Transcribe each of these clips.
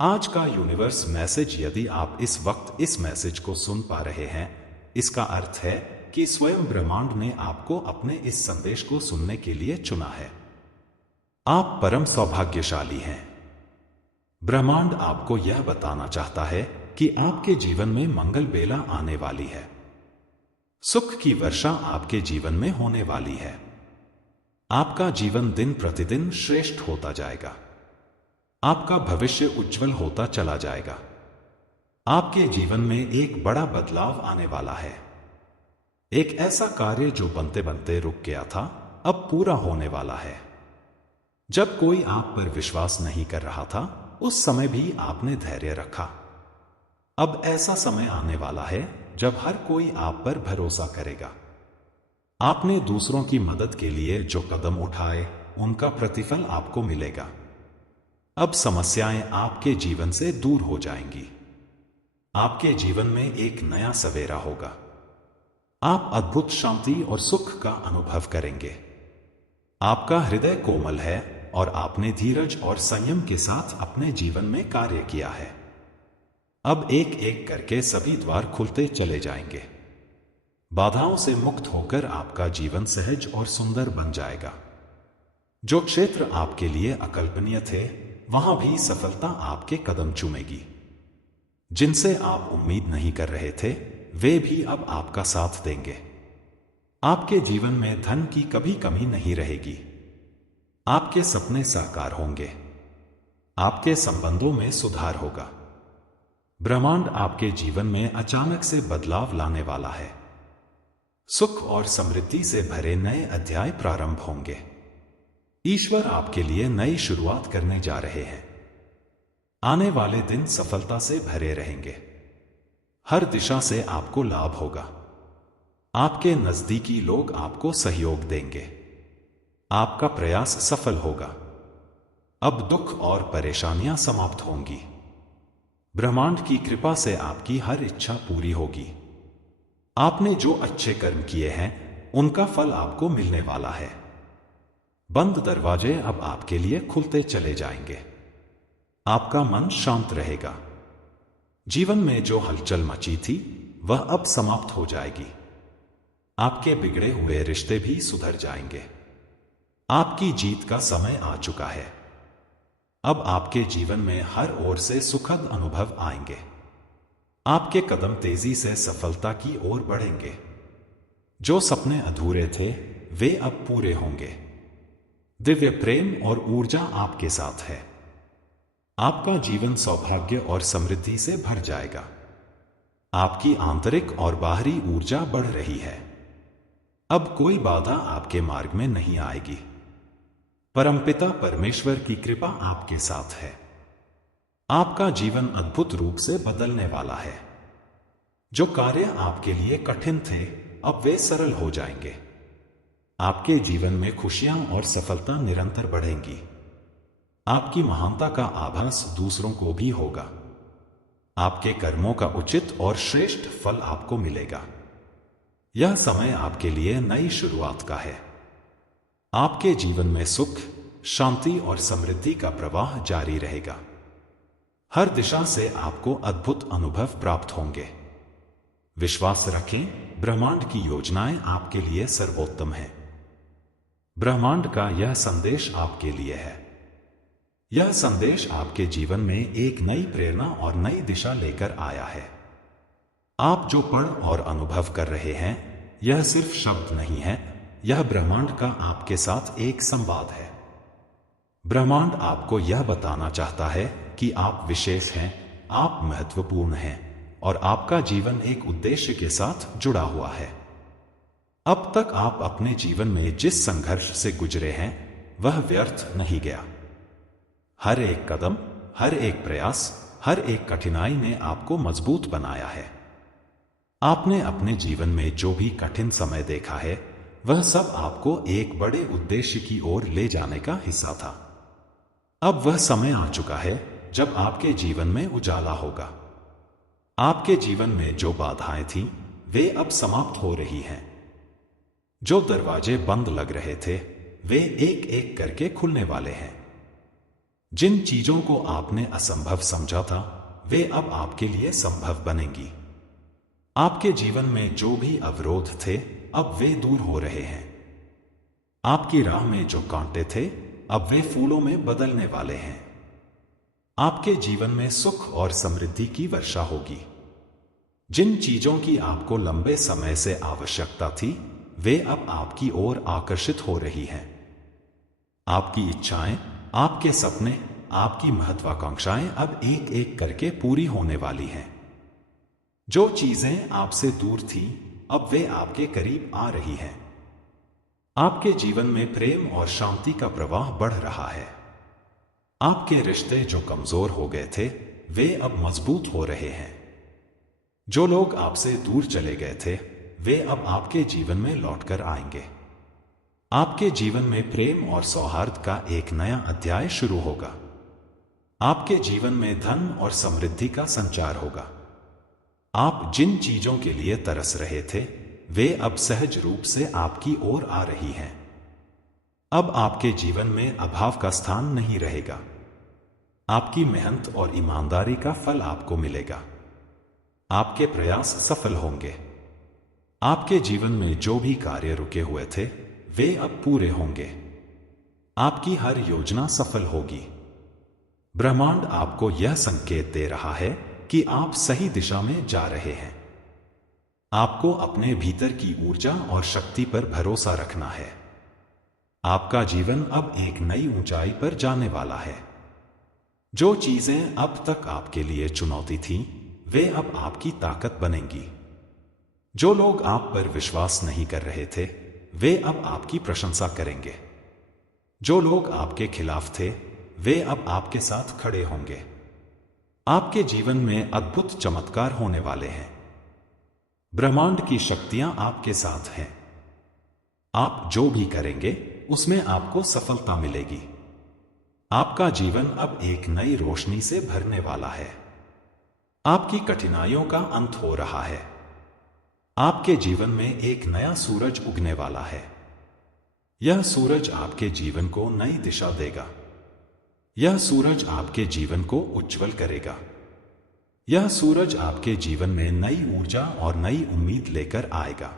आज का universe message, यदि आप इस वक्त इस मैसेज को सुन पा रहे हैं, इसका अर्थ है कि स्वयं ब्रह्मांड ने आपको अपने इस संदेश को सुनने के लिए चुना है। आप परम सौभाग्यशाली हैं। ब्रह्मांड आपको यह बताना चाहता है कि आपके जीवन में मंगल बेला आने वाली है। सुख की वर्षा आपके जीवन में होने वाली है। आपका जीवन दिन प्रतिदिन श्रेष्ठ होता जाएगा। आपका भविष्य उज्जवल होता चला जाएगा। आपके जीवन में एक बड़ा बदलाव आने वाला है। एक ऐसा कार्य जो बनते बनते रुक गया था, अब पूरा होने वाला है। जब कोई आप पर विश्वास नहीं कर रहा था, उस समय भी आपने धैर्य रखा। अब ऐसा समय आने वाला है जब हर कोई आप पर भरोसा करेगा। आपने दूसरों की मदद के लिए जो कदम उठाए, उनका प्रतिफल आपको मिलेगा। अब समस्याएं आपके जीवन से दूर हो जाएंगी। आपके जीवन में एक नया सवेरा होगा। आप अद्भुत शांति और सुख का अनुभव करेंगे। आपका हृदय कोमल है और आपने धीरज और संयम के साथ अपने जीवन में कार्य किया है। अब एक एक करके सभी द्वार खुलते चले जाएंगे। बाधाओं से मुक्त होकर आपका जीवन सहज और सुंदर बन जाएगा। जो क्षेत्र आपके लिए अकल्पनीय थे, वहां भी सफलता आपके कदम चूमेगी। जिनसे आप उम्मीद नहीं कर रहे थे, वे भी अब आपका साथ देंगे। आपके जीवन में धन की कभी कमी नहीं रहेगी। आपके सपने साकार होंगे। आपके संबंधों में सुधार होगा। ब्रह्मांड आपके जीवन में अचानक से बदलाव लाने वाला है। सुख और समृद्धि से भरे नए अध्याय प्रारंभ होंगे। ईश्वर आपके लिए नई शुरुआत करने जा रहे हैं। आने वाले दिन सफलता से भरे रहेंगे। हर दिशा से आपको लाभ होगा। आपके नजदीकी लोग आपको सहयोग देंगे। आपका प्रयास सफल होगा। अब दुख और परेशानियां समाप्त होंगी। ब्रह्मांड की कृपा से आपकी हर इच्छा पूरी होगी। आपने जो अच्छे कर्म किए हैं, उनका फल आपको मिलने वाला है। बंद दरवाजे अब आपके लिए खुलते चले जाएंगे। आपका मन शांत रहेगा। जीवन में जो हलचल मची थी, वह अब समाप्त हो जाएगी। आपके बिगड़े हुए रिश्ते भी सुधर जाएंगे। आपकी जीत का समय आ चुका है। अब आपके जीवन में हर ओर से सुखद अनुभव आएंगे। आपके कदम तेजी से सफलता की ओर बढ़ेंगे। जो सपने अधूरे थे, वे अब पूरे होंगे। दिव्य प्रेम और ऊर्जा आपके साथ है। आपका जीवन सौभाग्य और समृद्धि से भर जाएगा। आपकी आंतरिक और बाहरी ऊर्जा बढ़ रही है। अब कोई बाधा आपके मार्ग में नहीं आएगी। परमपिता परमेश्वर की कृपा आपके साथ है। आपका जीवन अद्भुत रूप से बदलने वाला है। जो कार्य आपके लिए कठिन थे, अब वे सरल हो जाएंगे। आपके जीवन में खुशियां और सफलता निरंतर बढ़ेंगी। आपकी महानता का आभास दूसरों को भी होगा। आपके कर्मों का उचित और श्रेष्ठ फल आपको मिलेगा। यह समय आपके लिए नई शुरुआत का है। आपके जीवन में सुख, शांति और समृद्धि का प्रवाह जारी रहेगा। हर दिशा से आपको अद्भुत अनुभव प्राप्त होंगे। विश्वास रखें, ब्रह्मांड की योजनाएं आपके लिए सर्वोत्तम हैं। ब्रह्मांड का यह संदेश आपके लिए है। यह संदेश आपके जीवन में एक नई प्रेरणा और नई दिशा लेकर आया है। आप जो पढ़ और अनुभव कर रहे हैं, यह सिर्फ शब्द नहीं है, यह ब्रह्मांड का आपके साथ एक संवाद है। ब्रह्मांड आपको यह बताना चाहता है कि आप विशेष हैं, आप महत्वपूर्ण हैं और आपका जीवन एक उद्देश्य के साथ जुड़ा हुआ है। अब तक आप अपने जीवन में जिस संघर्ष से गुजरे हैं, वह व्यर्थ नहीं गया। हर एक कदम, हर एक प्रयास, हर एक कठिनाई ने आपको मजबूत बनाया है। आपने अपने जीवन में जो भी कठिन समय देखा है, वह सब आपको एक बड़े उद्देश्य की ओर ले जाने का हिस्सा था। अब वह समय आ चुका है जब आपके जीवन में उजाला होगा। आपके जीवन में जो बाधाएं थीं, वे अब समाप्त हो रही हैं। जो दरवाजे बंद लग रहे थे, वे एक एक करके खुलने वाले हैं। जिन चीजों को आपने असंभव समझा था वे अब आपके लिए संभव बनेंगी। आपके जीवन में जो भी अवरोध थे अब वे दूर हो रहे हैं। आपकी राह में जो कांटे थे अब वे फूलों में बदलने वाले हैं। आपके जीवन में सुख और समृद्धि की वर्षा होगी। जिन चीजों की आपको लंबे समय से आवश्यकता थी वे अब आपकी ओर आकर्षित हो रही हैं। आपकी इच्छाएं, आपके सपने, आपकी महत्वाकांक्षाएं अब एक एक करके पूरी होने वाली हैं। जो चीजें आपसे दूर थीं अब वे आपके करीब आ रही हैं। आपके जीवन में प्रेम और शांति का प्रवाह बढ़ रहा है। आपके रिश्ते जो कमजोर हो गए थे वे अब मजबूत हो रहे हैं। जो लोग आपसे दूर चले गए थे वे अब आपके जीवन में लौटकर आएंगे। आपके जीवन में प्रेम और सौहार्द का एक नया अध्याय शुरू होगा। आपके जीवन में धन और समृद्धि का संचार होगा। आप जिन चीजों के लिए तरस रहे थे वे अब सहज रूप से आपकी ओर आ रही हैं। अब आपके जीवन में अभाव का स्थान नहीं रहेगा। आपकी मेहनत और ईमानदारी का फल आपको मिलेगा। आपके प्रयास सफल होंगे। आपके जीवन में जो भी कार्य रुके हुए थे वे अब पूरे होंगे। आपकी हर योजना सफल होगी। ब्रह्मांड आपको यह संकेत दे रहा है कि आप सही दिशा में जा रहे हैं। आपको अपने भीतर की ऊर्जा और शक्ति पर भरोसा रखना है। आपका जीवन अब एक नई ऊंचाई पर जाने वाला है। जो चीजें अब तक आपके लिए चुनौती थीं, वे अब आपकी ताकत बनेंगी। जो लोग आप पर विश्वास नहीं कर रहे थे, वे अब आपकी प्रशंसा करेंगे। जो लोग आपके खिलाफ थे, वे अब आपके साथ खड़े होंगे। आपके जीवन में अद्भुत चमत्कार होने वाले हैं। ब्रह्मांड की शक्तियां आपके साथ हैं। आप जो भी करेंगे उसमें आपको सफलता मिलेगी। आपका जीवन अब एक नई रोशनी से भरने वाला है। आपकी कठिनाइयों का अंत हो रहा है। आपके जीवन में एक नया सूरज उगने वाला है। यह सूरज आपके जीवन को नई दिशा देगा। यह सूरज आपके जीवन को उज्जवल करेगा। यह सूरज आपके जीवन में नई ऊर्जा और नई उम्मीद लेकर आएगा।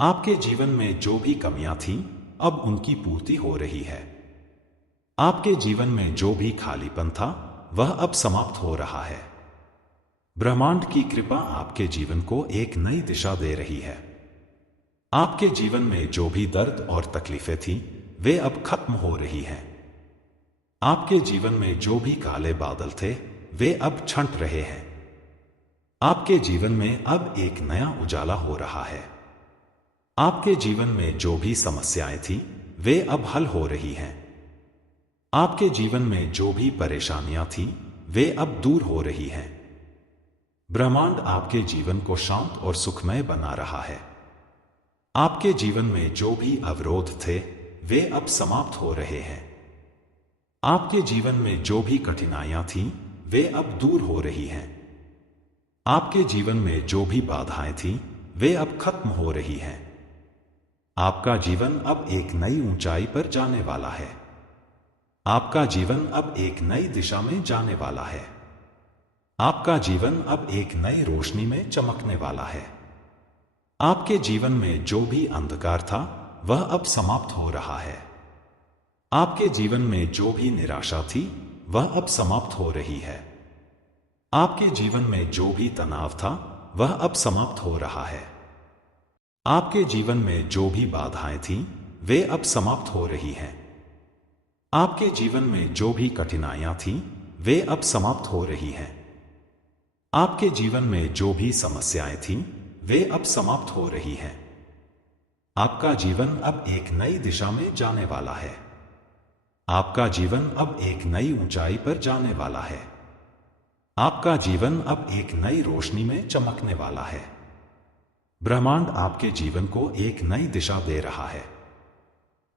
आपके जीवन में जो भी कमियां थीं, अब उनकी पूर्ति हो रही है। आपके जीवन में जो भी खालीपन था, वह अब समाप्त हो रहा है। ब्रह्मांड की कृपा आपके जीवन को एक नई दिशा दे रही है। आपके जीवन में जो भी दर्द और तकलीफें थीं, वे अब खत्म हो रही हैं। आपके जीवन में जो भी काले बादल थे, वे अब छंट रहे हैं। आपके जीवन में अब एक नया उजाला हो रहा है। आपके जीवन में जो भी समस्याएं थीं, वे अब हल हो रही हैं। आपके जीवन में जो भी परेशानियां थीं, वे अब दूर हो रही हैं। ब्रह्मांड आपके जीवन को शांत और सुखमय बना रहा है। आपके जीवन में जो भी अवरोध थे, वे अब समाप्त हो रहे हैं। आपके जीवन में जो भी कठिनाइयां थीं, वे अब दूर हो रही हैं। आपके जीवन में जो भी बाधाएं थीं, वे अब खत्म हो रही हैं। आपका जीवन अब एक नई ऊंचाई पर जाने वाला है। आपका जीवन अब एक नई दिशा में जाने वाला है। आपका जीवन अब एक नई रोशनी में चमकने वाला है। आपके जीवन में जो भी अंधकार था, वह अब समाप्त हो रहा है। आपके जीवन में जो भी निराशा थी, वह अब समाप्त हो रही है। आपके जीवन में जो भी तनाव था, वह अब समाप्त हो रहा है। आपके जीवन में जो भी बाधाएं थीं, वे अब समाप्त हो रही हैं। आपके जीवन में जो भी कठिनाइयां थीं, वे अब समाप्त हो रही हैं। आपके जीवन में जो भी समस्याएं थीं, वे अब समाप्त हो रही हैं। आपका जीवन अब एक नई दिशा में जाने वाला है। आपका जीवन अब एक नई ऊंचाई पर जाने वाला है। आपका जीवन अब एक नई रोशनी में चमकने वाला है। ब्रह्मांड आपके जीवन को एक नई दिशा दे रहा है।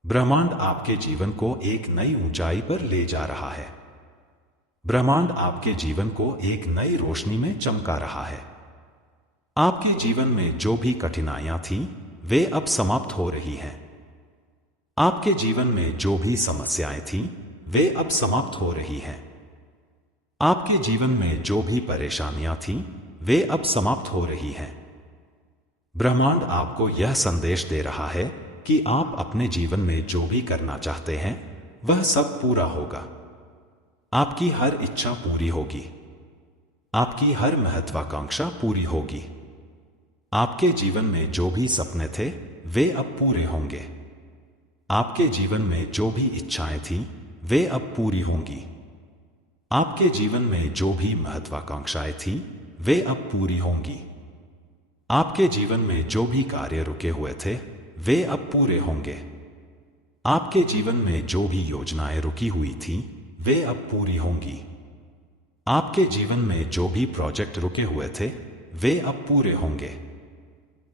ब्रह्मांड आपके जीवन को एक नई ऊंचाई पर ले जा रहा है। ब्रह्मांड आपके जीवन को एक नई रोशनी में चमका रहा है। आपके जीवन में जो भी कठिनाइयां थीं, वे अब समाप्त हो रही हैं। आपके जीवन में जो भी समस्याएं थीं, वे अब समाप्त हो रही हैं। आपके जीवन में जो भी परेशानियां थीं, वे अब समाप्त हो रही हैं। ब्रह्मांड आपको यह संदेश दे रहा है कि आप अपने जीवन में जो भी करना चाहते हैं, वह सब पूरा होगा। आपकी हर इच्छा पूरी होगी। आपकी हर महत्वाकांक्षा पूरी होगी। आपके जीवन में जो भी सपने थे, वे अब पूरे होंगे। आपके जीवन में जो भी इच्छाएं थीं, वे अब पूरी होंगी। आपके जीवन में जो भी महत्वाकांक्षाएं थीं, वे अब पूरी होंगी। आपके जीवन में जो भी कार्य रुके हुए थे, वे अब पूरे होंगे। आपके जीवन में जो भी योजनाएं रुकी हुई थीं, वे अब पूरी होंगी। आपके जीवन में जो भी प्रोजेक्ट रुके हुए थे, वे अब पूरे होंगे।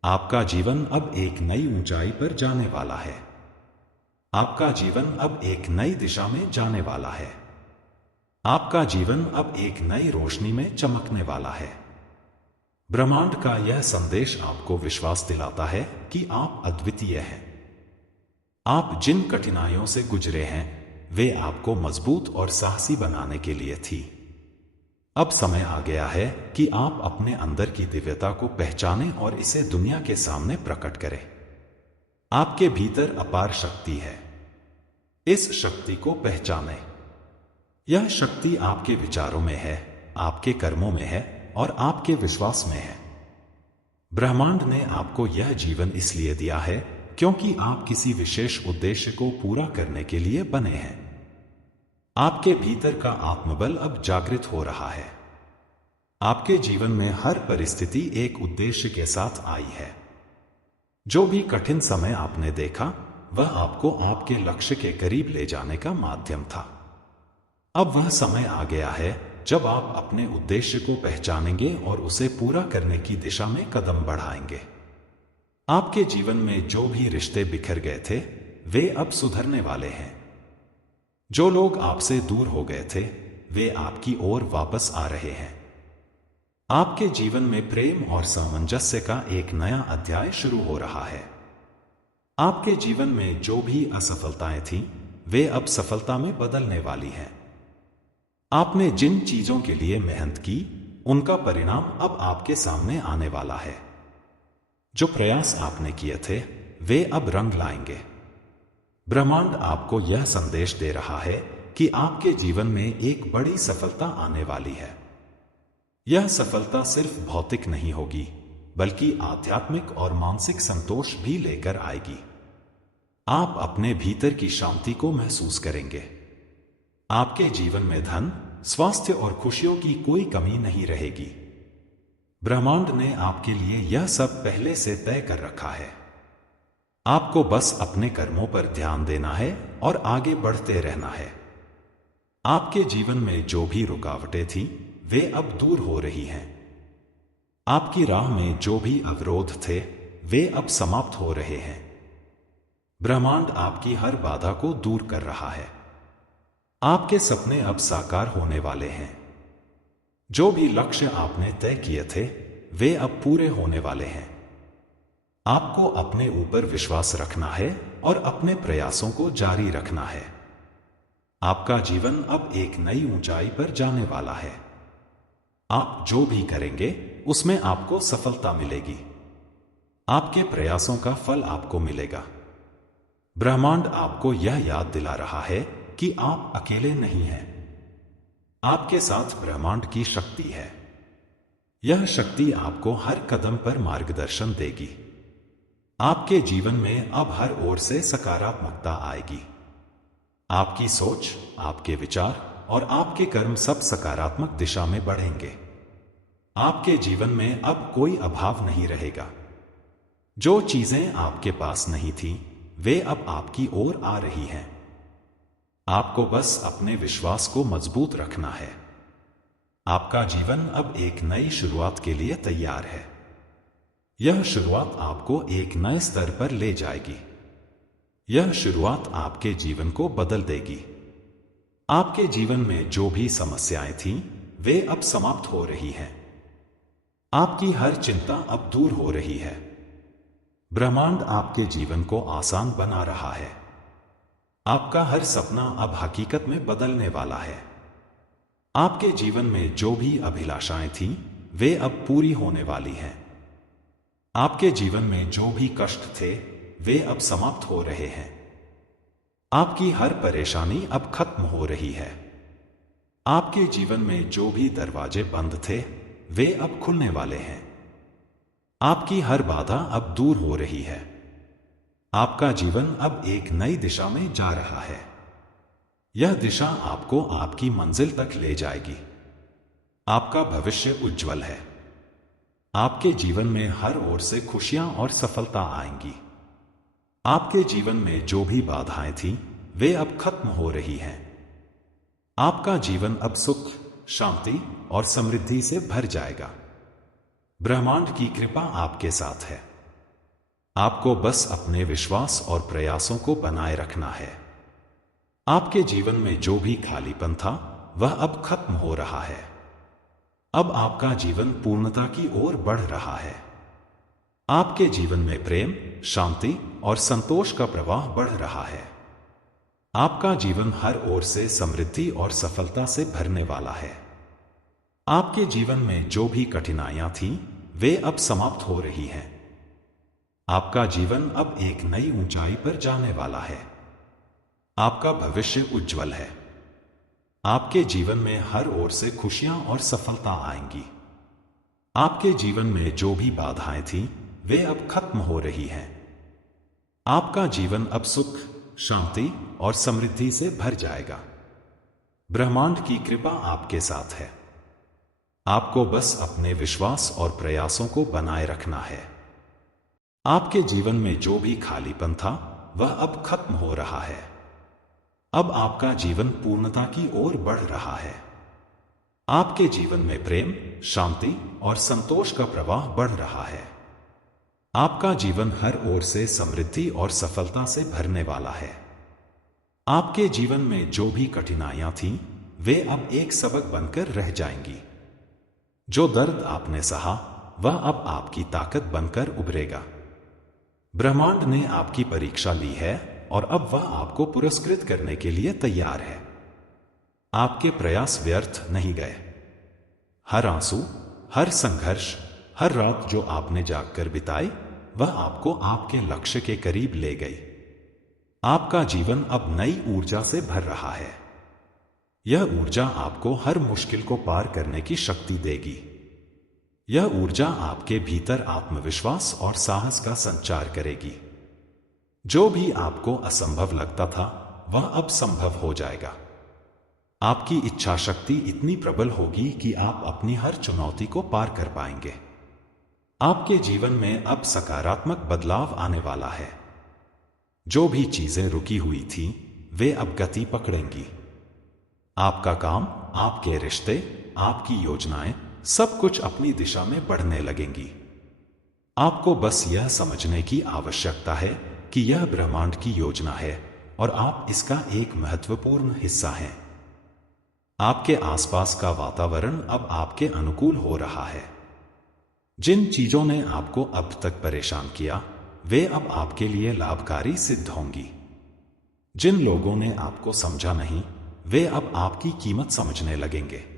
आपका जीवन अब एक नई ऊंचाई पर जाने वाला है। आपका जीवन अब एक नई दिशा में जाने वाला है। आपका जीवन अब एक नई रोशनी में चमकने वाला है। ब्रह्मांड का यह संदेश आपको विश्वास दिलाता है कि आप अद्वितीय हैं। आप जिन कठिनाइयों से गुजरे हैं, वे आपको मजबूत और साहसी बनाने के लिए थी। अब समय आ गया है कि आप अपने अंदर की दिव्यता को पहचानें और इसे दुनिया के सामने प्रकट करें। आपके भीतर अपार शक्ति है। इस शक्ति को पहचानें। यह शक्ति आपके विचारों में है, आपके कर्मों में है और आपके विश्वास में है। ब्रह्मांड ने आपको यह जीवन इसलिए दिया है क्योंकि आप किसी विशेष उद्देश्य को पूरा करने के लिए बने हैं। आपके भीतर का आत्मबल अब जागृत हो रहा है। आपके जीवन में हर परिस्थिति एक उद्देश्य के साथ आई है। जो भी कठिन समय आपने देखा, वह आपको आपके लक्ष्य के करीब ले जाने का माध्यम था। अब वह समय आ गया है जब आप अपने उद्देश्य को पहचानेंगे और उसे पूरा करने की दिशा में कदम बढ़ाएंगे। आपके जीवन में जो भी रिश्ते बिखर गए थे, वे अब सुधरने वाले हैं। जो लोग आपसे दूर हो गए थे, वे आपकी ओर वापस आ रहे हैं। आपके जीवन में प्रेम और सामंजस्य का एक नया अध्याय शुरू हो रहा है। आपके जीवन में जो भी असफलताएं थीं, वे अब सफलता में बदलने वाली हैं। आपने जिन चीजों के लिए मेहनत की, उनका परिणाम अब आपके सामने आने वाला है। जो प्रयास आपने किए थे, वे अब रंग लाएंगे। ब्रह्मांड आपको यह संदेश दे रहा है कि आपके जीवन में एक बड़ी सफलता आने वाली है। यह सफलता सिर्फ भौतिक नहीं होगी, बल्कि आध्यात्मिक और मानसिक संतोष भी लेकर आएगी। आप अपने भीतर की शांति को महसूस करेंगे। आपके जीवन में धन, स्वास्थ्य और खुशियों की कोई कमी नहीं रहेगी। ब्रह्मांड ने आपके लिए यह सब पहले से तय कर रखा है। आपको बस अपने कर्मों पर ध्यान देना है और आगे बढ़ते रहना है। आपके जीवन में जो भी रुकावटें थीं, वे अब दूर हो रही हैं। आपकी राह में जो भी अवरोध थे, वे अब समाप्त हो रहे हैं। ब्रह्मांड आपकी हर बाधा को दूर कर रहा है। आपके सपने अब साकार होने वाले हैं। जो भी लक्ष्य आपने तय किए थे, वे अब पूरे होने वाले हैं। आपको अपने ऊपर विश्वास रखना है और अपने प्रयासों को जारी रखना है। आपका जीवन अब एक नई ऊंचाई पर जाने वाला है। आप जो भी करेंगे, उसमें आपको सफलता मिलेगी। आपके प्रयासों का फल आपको मिलेगा। ब्रह्मांड आपको यह याद दिला रहा है कि आप अकेले नहीं हैं। आपके साथ ब्रह्मांड की शक्ति है। यह शक्ति आपको हर कदम पर मार्गदर्शन देगी। आपके जीवन में अब हर ओर से सकारात्मकता आएगी। आपकी सोच, आपके विचार और आपके कर्म सब सकारात्मक दिशा में बढ़ेंगे। आपके जीवन में अब कोई अभाव नहीं रहेगा। जो चीजें आपके पास नहीं थीं, वे अब आपकी ओर आ रही हैं। आपको बस अपने विश्वास को मजबूत रखना है। आपका जीवन अब एक नई शुरुआत के लिए तैयार है। यह शुरुआत आपको एक नए स्तर पर ले जाएगी। यह शुरुआत आपके जीवन को बदल देगी। आपके जीवन में जो भी समस्याएं थीं, वे अब समाप्त हो रही हैं। आपकी हर चिंता अब दूर हो रही है। ब्रह्मांड आपके जीवन को आसान बना रहा है। आपका हर सपना अब हकीकत में बदलने वाला है। आपके जीवन में जो भी अभिलाषाएं थीं, वे अब पूरी होने वाली हैं। आपके जीवन में जो भी कष्ट थे, वे अब समाप्त हो रहे हैं। आपकी हर परेशानी अब खत्म हो रही है। आपके जीवन में जो भी दरवाजे बंद थे, वे अब खुलने वाले हैं। आपकी हर बाधा अब दूर हो रही है। आपका जीवन अब एक नई दिशा में जा रहा है। यह दिशा आपको आपकी मंजिल तक ले जाएगी। आपका भविष्य उज्जवल है। आपके जीवन में हर ओर से खुशियां और सफलता आएंगी। आपके जीवन में जो भी बाधाएं थीं, वे अब खत्म हो रही हैं। आपका जीवन अब सुख, शांति और समृद्धि से भर जाएगा। ब्रह्मांड की कृपा आपके साथ है। आपको बस अपने विश्वास और प्रयासों को बनाए रखना है। आपके जीवन में जो भी खालीपन था, वह अब खत्म हो रहा है। अब आपका जीवन पूर्णता की ओर बढ़ रहा है। आपके जीवन में प्रेम, शांति और संतोष का प्रवाह बढ़ रहा है। आपका जीवन हर ओर से समृद्धि और सफलता से भरने वाला है। आपके जीवन में जो भी कठिनाइयां थीं, वे अब समाप्त हो रही हैं। आपका जीवन अब एक नई ऊंचाई पर जाने वाला है। आपका भविष्य उज्जवल है। आपके जीवन में हर ओर से खुशियां और सफलता आएंगी। आपके जीवन में जो भी बाधाएं थीं, वे अब खत्म हो रही हैं। आपका जीवन अब सुख, शांति और समृद्धि से भर जाएगा। ब्रह्मांड की कृपा आपके साथ है। आपको बस अपने विश्वास और प्रयासों को बनाए रखना है। आपके जीवन में जो भी खालीपन था, वह अब खत्म हो रहा है। अब आपका जीवन पूर्णता की ओर बढ़ रहा है। आपके जीवन में प्रेम, शांति और संतोष का प्रवाह बढ़ रहा है। आपका जीवन हर ओर से समृद्धि और सफलता से भरने वाला है। आपके जीवन में जो भी कठिनाइयां थीं, वे अब एक सबक बनकर रह जाएंगी। जो दर्द आपने सहा, वह अब आपकी ताकत बनकर उभरेगा। ब्रह्मांड ने आपकी परीक्षा ली है और अब वह आपको पुरस्कृत करने के लिए तैयार है। आपके प्रयास व्यर्थ नहीं गए। हर आंसू, हर संघर्ष, हर रात जो आपने जागकर बिताई, वह आपको आपके लक्ष्य के करीब ले गई। आपका जीवन अब नई ऊर्जा से भर रहा है। यह ऊर्जा आपको हर मुश्किल को पार करने की शक्ति देगी। यह ऊर्जा आपके भीतर आत्मविश्वास और साहस का संचार करेगी। जो भी आपको असंभव लगता था, वह अब संभव हो जाएगा। आपकी इच्छा शक्ति इतनी प्रबल होगी कि आप अपनी हर चुनौती को पार कर पाएंगे। आपके जीवन में अब सकारात्मक बदलाव आने वाला है। जो भी चीजें रुकी हुई थीं, वे अब गति पकड़ेंगी। आपका काम, आपके रिश्ते, आपकी योजनाएं, सब कुछ अपनी दिशा में बढ़ने लगेंगी। आपको बस यह समझने की आवश्यकता है कि यह ब्रह्मांड की योजना है और आप इसका एक महत्वपूर्ण हिस्सा हैं। आपके आसपास का वातावरण अब आपके अनुकूल हो रहा है। जिन चीजों ने आपको अब तक परेशान किया, वे अब आपके लिए लाभकारी सिद्ध होंगी। जिन लोगों ने आपको समझा नहीं, वे अब आपकी कीमत समझने लगेंगे।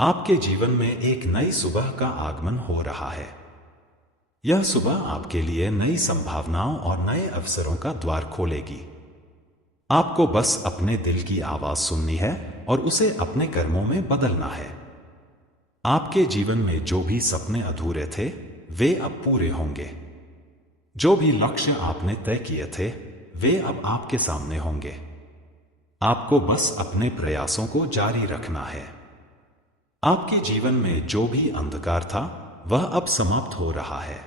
आपके जीवन में एक नई सुबह का आगमन हो रहा है। यह सुबह आपके लिए नई संभावनाओं और नए अवसरों का द्वार खोलेगी। आपको बस अपने दिल की आवाज सुननी है और उसे अपने कर्मों में बदलना है। आपके जीवन में जो भी सपने अधूरे थे, वे अब पूरे होंगे। जो भी लक्ष्य आपने तय किए थे, वे अब आपके सामने होंगे। आपको बस अपने प्रयासों को जारी रखना है। आपके जीवन में जो भी अंधकार था, वह अब समाप्त हो रहा है।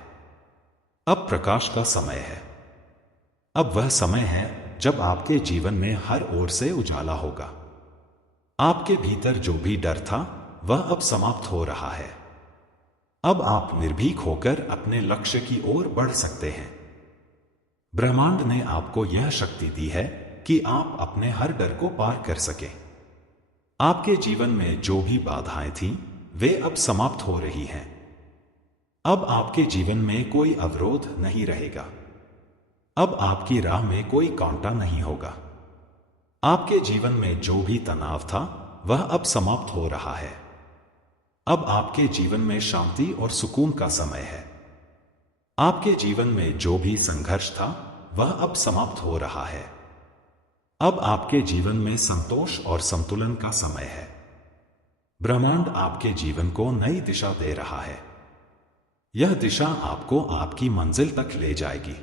अब प्रकाश का समय है। अब वह समय है जब आपके जीवन में हर ओर से उजाला होगा। आपके भीतर जो भी डर था, वह अब समाप्त हो रहा है। अब आप निर्भीक होकर अपने लक्ष्य की ओर बढ़ सकते हैं। ब्रह्मांड ने आपको यह शक्ति दी है कि आप अपने हर डर को पार कर सके। आपके जीवन में जो भी बाधाएं थीं, वे अब समाप्त हो रही हैं। अब आपके जीवन में कोई अवरोध नहीं रहेगा। अब आपकी राह में कोई कांटा नहीं होगा। आपके जीवन में जो भी तनाव था वह अब समाप्त हो रहा है। अब आपके जीवन में शांति और सुकून का समय है। आपके जीवन में जो भी संघर्ष था वह अब समाप्त हो रहा है। अब आपके जीवन में संतोष और संतुलन का समय है। ब्रह्मांड आपके जीवन को नई दिशा दे रहा है। यह दिशा आपको आपकी मंजिल तक ले जाएगी।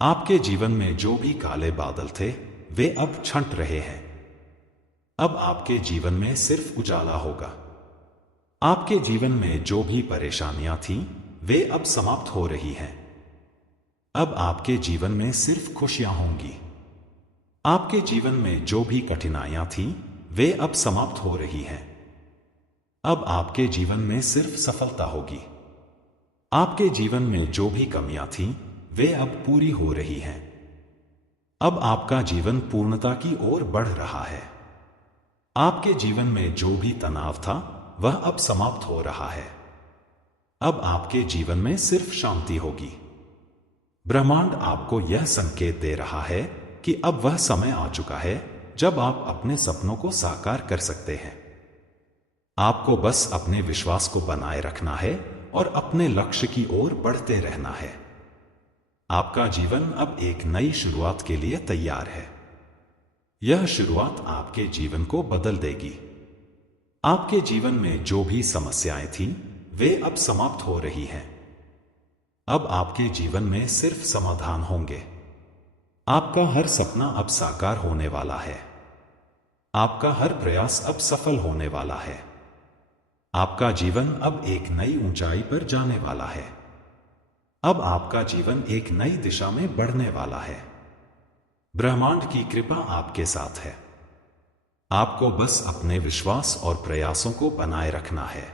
आपके जीवन में जो भी काले बादल थे वे अब छंट रहे हैं। अब आपके जीवन में सिर्फ उजाला होगा। आपके जीवन में जो भी परेशानियां थीं वे अब समाप्त हो रही हैं। अब आपके जीवन में सिर्फ खुशियां होंगी। आपके जीवन में जो भी कठिनाइयां थीं वे अब समाप्त हो रही हैं। अब आपके जीवन में सिर्फ सफलता होगी। आपके जीवन में जो भी कमियां थीं वे अब पूरी हो रही हैं। अब आपका जीवन पूर्णता की ओर बढ़ रहा है। आपके जीवन में जो भी तनाव था वह अब समाप्त हो रहा है। अब आपके जीवन में सिर्फ शांति होगी। ब्रह्मांड आपको यह संकेत दे रहा है कि अब वह समय आ चुका है जब आप अपने सपनों को साकार कर सकते हैं। आपको बस अपने विश्वास को बनाए रखना है और अपने लक्ष्य की ओर बढ़ते रहना है। आपका जीवन अब एक नई शुरुआत के लिए तैयार है। यह शुरुआत आपके जीवन को बदल देगी। आपके जीवन में जो भी समस्याएं थीं वे अब समाप्त हो रही हैं। अब आपके जीवन में सिर्फ समाधान होंगे। आपका हर सपना अब साकार होने वाला है। आपका हर प्रयास अब सफल होने वाला है। आपका जीवन अब एक नई ऊंचाई पर जाने वाला है। अब आपका जीवन एक नई दिशा में बढ़ने वाला है। ब्रह्मांड की कृपा आपके साथ है। आपको बस अपने विश्वास और प्रयासों को बनाए रखना है।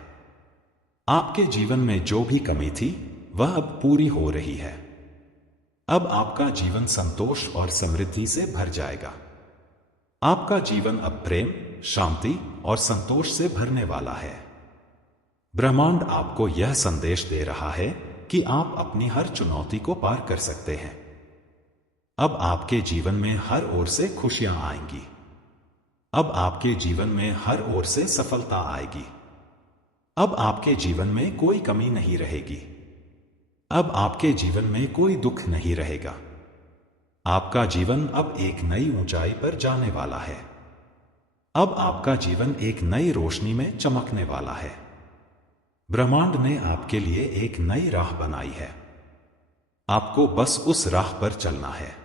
आपके जीवन में जो भी कमी थी वह अब पूरी हो रही है। अब आपका जीवन संतोष और समृद्धि से भर जाएगा। आपका जीवन अब प्रेम, शांति और संतोष से भरने वाला है। ब्रह्मांड आपको यह संदेश दे रहा है कि आप अपनी हर चुनौती को पार कर सकते हैं। अब आपके जीवन में हर ओर से खुशियां आएंगी। अब आपके जीवन में हर ओर से सफलता आएगी। अब आपके जीवन में कोई कमी नहीं रहेगी। अब आपके जीवन में कोई दुख नहीं रहेगा। आपका जीवन अब एक नई ऊंचाई पर जाने वाला है। अब आपका जीवन एक नई रोशनी में चमकने वाला है। ब्रह्मांड ने आपके लिए एक नई राह बनाई है। आपको बस उस राह पर चलना है।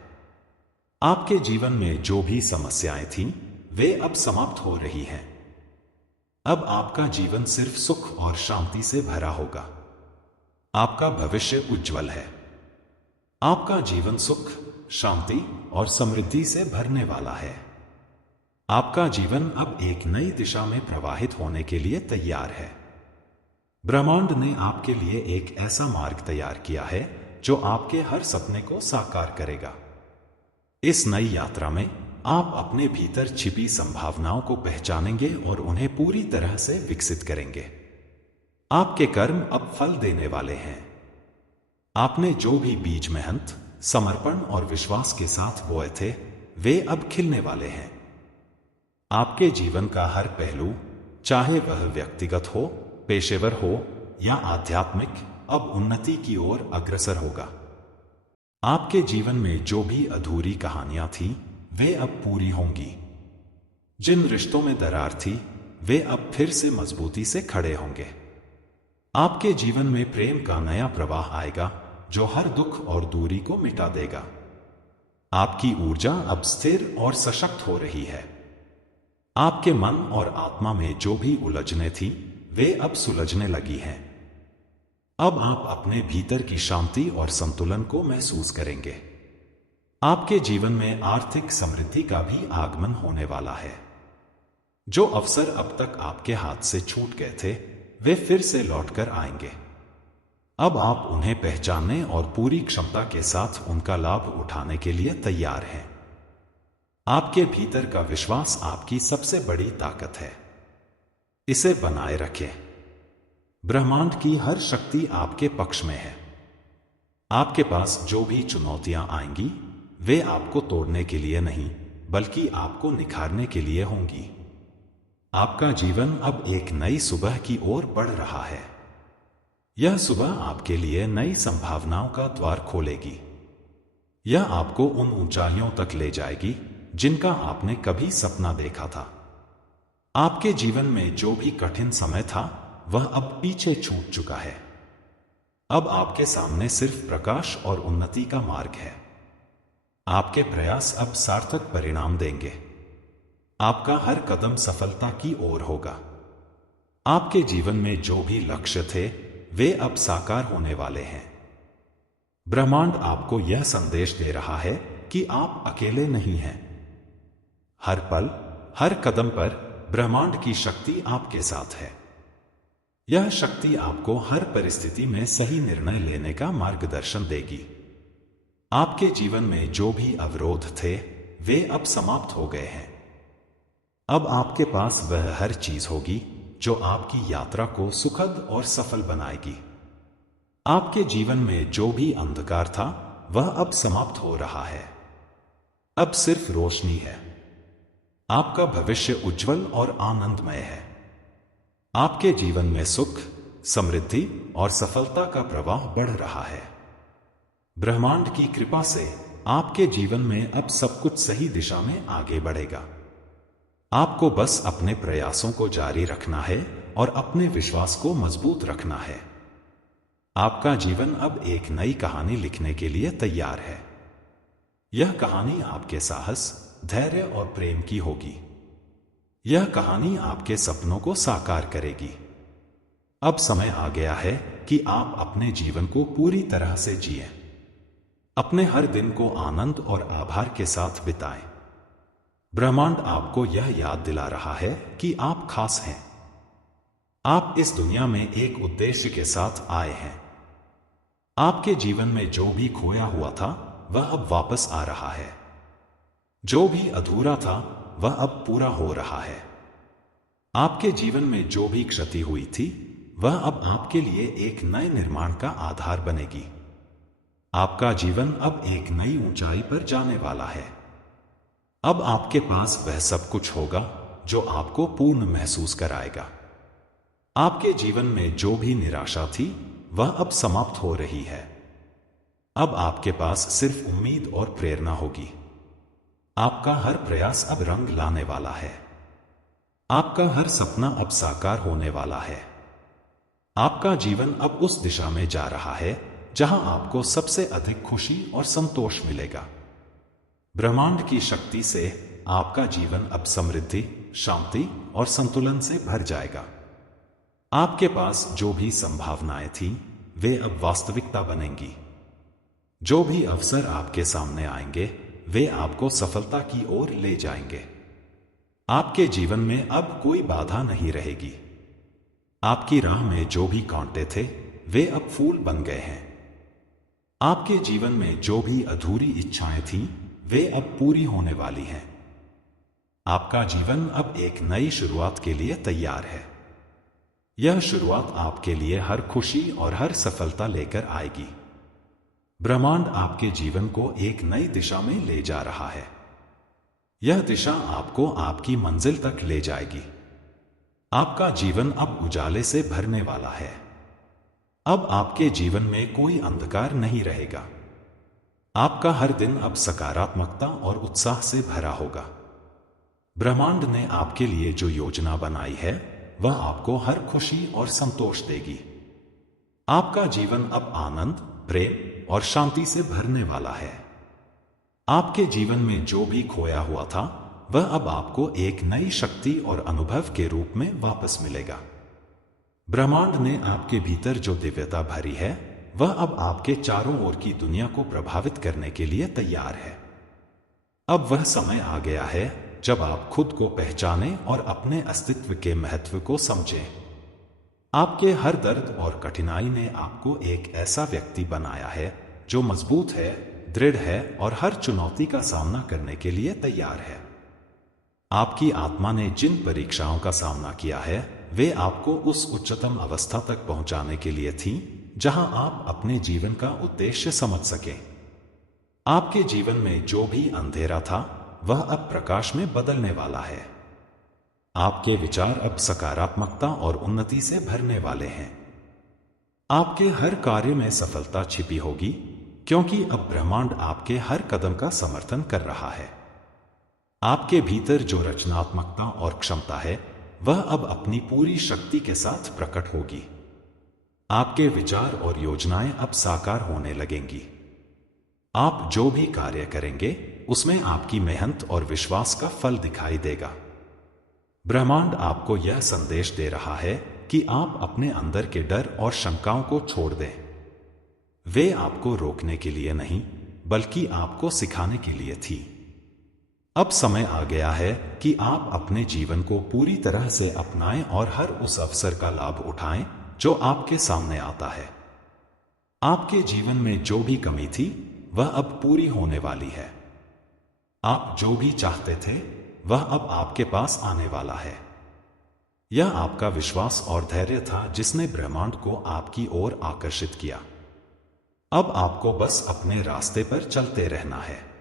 आपके जीवन में जो भी समस्याएं थीं वे अब समाप्त हो रही हैं। अब आपका जीवन सिर्फ सुख और शांति से भरा होगा। आपका भविष्य उज्जवल है। आपका जीवन सुख, शांति और समृद्धि से भरने वाला है। आपका जीवन अब एक नई दिशा में प्रवाहित होने के लिए तैयार है। ब्रह्मांड ने आपके लिए एक ऐसा मार्ग तैयार किया है जो आपके हर सपने को साकार करेगा। इस नई यात्रा में आप अपने भीतर छिपी संभावनाओं को पहचानेंगे और उन्हें पूरी तरह से विकसित करेंगे। आपके कर्म अब फल देने वाले हैं। आपने जो भी बीज मेहनत, समर्पण और विश्वास के साथ बोए थे वे अब खिलने वाले हैं। आपके जीवन का हर पहलू, चाहे वह व्यक्तिगत हो, पेशेवर हो या आध्यात्मिक, अब उन्नति की ओर अग्रसर होगा। आपके जीवन में जो भी अधूरी कहानियां थीं वे अब पूरी होंगी। जिन रिश्तों में दरार थी वे अब फिर से मजबूती से खड़े होंगे। आपके जीवन में प्रेम का नया प्रवाह आएगा जो हर दुख और दूरी को मिटा देगा। आपकी ऊर्जा अब स्थिर और सशक्त हो रही है। आपके मन और आत्मा में जो भी उलझने थी वे अब सुलझने लगी हैं। अब आप अपने भीतर की शांति और संतुलन को महसूस करेंगे। आपके जीवन में आर्थिक समृद्धि का भी आगमन होने वाला है। जो अवसर अब तक आपके हाथ से छूट गए थे वे फिर से लौटकर आएंगे। अब आप उन्हें पहचानने और पूरी क्षमता के साथ उनका लाभ उठाने के लिए तैयार हैं। आपके भीतर का विश्वास आपकी सबसे बड़ी ताकत है। इसे बनाए रखें। ब्रह्मांड की हर शक्ति आपके पक्ष में है। आपके पास जो भी चुनौतियां आएंगी वे आपको तोड़ने के लिए नहीं बल्कि आपको निखारने के लिए होंगी। आपका जीवन अब एक नई सुबह की ओर बढ़ रहा है। यह सुबह आपके लिए नई संभावनाओं का द्वार खोलेगी। यह आपको उन ऊंचाइयों तक ले जाएगी जिनका आपने कभी सपना देखा था। आपके जीवन में जो भी कठिन समय था वह अब पीछे छूट चुका है। अब आपके सामने सिर्फ प्रकाश और उन्नति का मार्ग है। आपके प्रयास अब सार्थक परिणाम देंगे। आपका हर कदम सफलता की ओर होगा। आपके जीवन में जो भी लक्ष्य थे वे अब साकार होने वाले हैं। ब्रह्मांड आपको यह संदेश दे रहा है कि आप अकेले नहीं हैं। हर पल, हर कदम पर ब्रह्मांड की शक्ति आपके साथ है। यह शक्ति आपको हर परिस्थिति में सही निर्णय लेने का मार्गदर्शन देगी। आपके जीवन में जो भी अवरोध थे वे अब समाप्त हो गए हैं। अब आपके पास वह हर चीज होगी जो आपकी यात्रा को सुखद और सफल बनाएगी। आपके जीवन में जो भी अंधकार था वह अब समाप्त हो रहा है। अब सिर्फ रोशनी है। आपका भविष्य उज्जवल और आनंदमय है। आपके जीवन में सुख, समृद्धि और सफलता का प्रवाह बढ़ रहा है। ब्रह्मांड की कृपा से आपके जीवन में अब सब कुछ सही दिशा में आगे बढ़ेगा। आपको बस अपने प्रयासों को जारी रखना है और अपने विश्वास को मजबूत रखना है। आपका जीवन अब एक नई कहानी लिखने के लिए तैयार है। यह कहानी आपके साहस, धैर्य और प्रेम की होगी। यह कहानी आपके सपनों को साकार करेगी। अब समय आ गया है कि आप अपने जीवन को पूरी तरह से जिएं। अपने हर दिन को आनंद और आभार के साथ बिताएं। ब्रह्मांड आपको यह याद दिला रहा है कि आप खास हैं। आप इस दुनिया में एक उद्देश्य के साथ आए हैं। आपके जीवन में जो भी खोया हुआ था वह अब वापस आ रहा है। जो भी अधूरा था वह अब पूरा हो रहा है। आपके जीवन में जो भी क्षति हुई थी वह अब आपके लिए एक नए निर्माण का आधार बनेगी। आपका जीवन अब एक नई ऊंचाई पर जाने वाला है। अब आपके पास वह सब कुछ होगा जो आपको पूर्ण महसूस कराएगा। आपके जीवन में जो भी निराशा थी वह अब समाप्त हो रही है। अब आपके पास सिर्फ उम्मीद और प्रेरणा होगी। आपका हर प्रयास अब रंग लाने वाला है। आपका हर सपना अब साकार होने वाला है। आपका जीवन अब उस दिशा में जा रहा है जहां आपको सबसे अधिक खुशी और संतोष मिलेगा। ब्रह्मांड की शक्ति से आपका जीवन अब समृद्धि, शांति और संतुलन से भर जाएगा। आपके पास जो भी संभावनाएं थीं वे अब वास्तविकता बनेंगी। जो भी अवसर आपके सामने आएंगे वे आपको सफलता की ओर ले जाएंगे। आपके जीवन में अब कोई बाधा नहीं रहेगी। आपकी राह में जो भी कांटे थे वे अब फूल बन गए हैं। आपके जीवन में जो भी अधूरी इच्छाएं थीं वे अब पूरी होने वाली हैं। आपका जीवन अब एक नई शुरुआत के लिए तैयार है। यह शुरुआत आपके लिए हर खुशी और हर सफलता लेकर आएगी। ब्रह्मांड आपके जीवन को एक नई दिशा में ले जा रहा है। यह दिशा आपको आपकी मंजिल तक ले जाएगी। आपका जीवन अब उजाले से भरने वाला है। अब आपके जीवन में कोई अंधकार नहीं रहेगा। आपका हर दिन अब सकारात्मकता और उत्साह से भरा होगा। ब्रह्मांड ने आपके लिए जो योजना बनाई है वह आपको हर खुशी और संतोष देगी। आपका जीवन अब आनंद, प्रेम और शांति से भरने वाला है। आपके जीवन में जो भी खोया हुआ था वह अब आपको एक नई शक्ति और अनुभव के रूप में वापस मिलेगा। ब्रह्मांड ने आपके भीतर जो दिव्यता भरी है वह अब आपके चारों ओर की दुनिया को प्रभावित करने के लिए तैयार है। अब वह समय आ गया है जब आप खुद को पहचानें और अपने अस्तित्व के महत्व को समझें। आपके हर दर्द और कठिनाई ने आपको एक ऐसा व्यक्ति बनाया है जो मजबूत है, दृढ़ है और हर चुनौती का सामना करने के लिए तैयार है। आपकी आत्मा ने जिन परीक्षाओं का सामना किया है वे आपको उस उच्चतम अवस्था तक पहुंचाने के लिए थीं जहां आप अपने जीवन का उद्देश्य समझ सकें। आपके जीवन में जो भी अंधेरा था वह अब प्रकाश में बदलने वाला है। आपके विचार अब सकारात्मकता और उन्नति से भरने वाले हैं। आपके हर कार्य में सफलता छिपी होगी, क्योंकि अब ब्रह्मांड आपके हर कदम का समर्थन कर रहा है। आपके भीतर जो रचनात्मकता और क्षमता है, वह अब अपनी पूरी शक्ति के साथ प्रकट होगी। आपके विचार और योजनाएं अब साकार होने लगेंगी। आप जो भी कार्य करेंगे, उसमें आपकी मेहनत और विश्वास का फल दिखाई देगा। ब्रह्मांड आपको यह संदेश दे रहा है कि आप अपने अंदर के डर और शंकाओं को छोड़ दें। वे आपको रोकने के लिए नहीं, बल्कि आपको सिखाने के लिए थी। अब समय आ गया है कि आप अपने जीवन को पूरी तरह से अपनाएं और हर उस अवसर का लाभ उठाएं जो आपके सामने आता है। आपके जीवन में जो भी कमी थी, वह अब पूरी होने वाली है। आप जो भी चाहते थे, वह अब आपके पास आने वाला है। यह आपका विश्वास और धैर्य था जिसने ब्रह्मांड को आपकी ओर आकर्षित किया। अब आपको बस अपने रास्ते पर चलते रहना है।